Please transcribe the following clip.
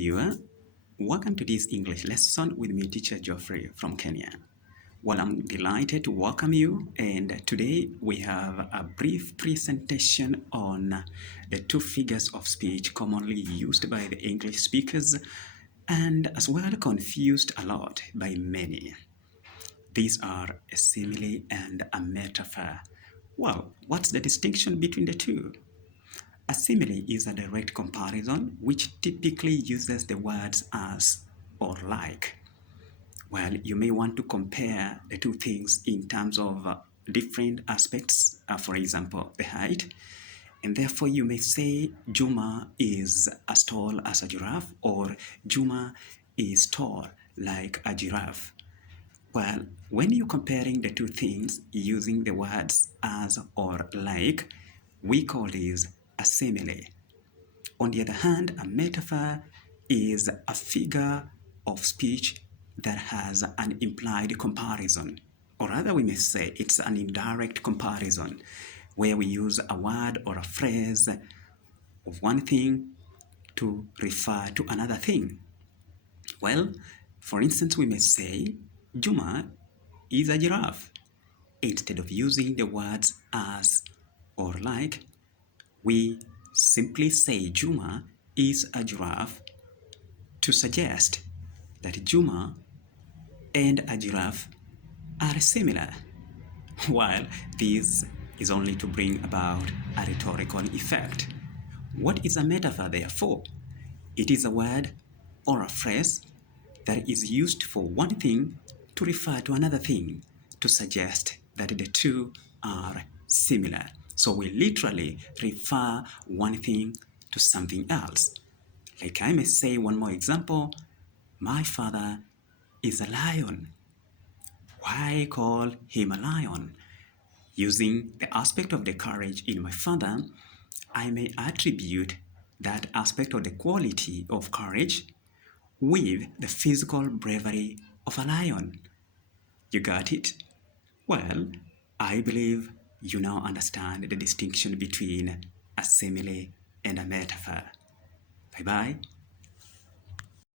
viewer. Welcome to this English lesson with me, teacher Geoffrey from Kenya. Well, I'm delighted to welcome you, and today we have a brief presentation on the two figures of speech commonly used by the English speakers and as well confused a lot by many. These are a simile and a metaphor. Well, what's the distinction between the two? A simile is a direct comparison which typically uses the words as or like. Well, you may want to compare the two things in terms of different aspects, for example, the height. And therefore, you may say Juma is as tall as a giraffe, or Juma is tall like a giraffe. Well, when you're comparing the two things using the words as or like, we call this a simile. On the other hand, a metaphor is a figure of speech that has an implied comparison, or rather we may say it's an indirect comparison, where we use a word or a phrase of one thing to refer to another thing. Well, for instance, we may say, Juma is a giraffe. Instead of using the words as or like, we simply say Juma is a giraffe to suggest that Juma and a giraffe are similar, while this is only to bring about a rhetorical effect. What is a metaphor, therefore? It is a word or a phrase that is used for one thing to refer to another thing to suggest that the two are similar. So we literally refer one thing to something else. Like I may say one more example, my father is a lion. Why call him a lion? Using the aspect of the courage in my father, I may attribute that aspect of the quality of courage with the physical bravery of a lion. You got it? Well, I believe you now understand the distinction between a simile and a metaphor. Bye-bye.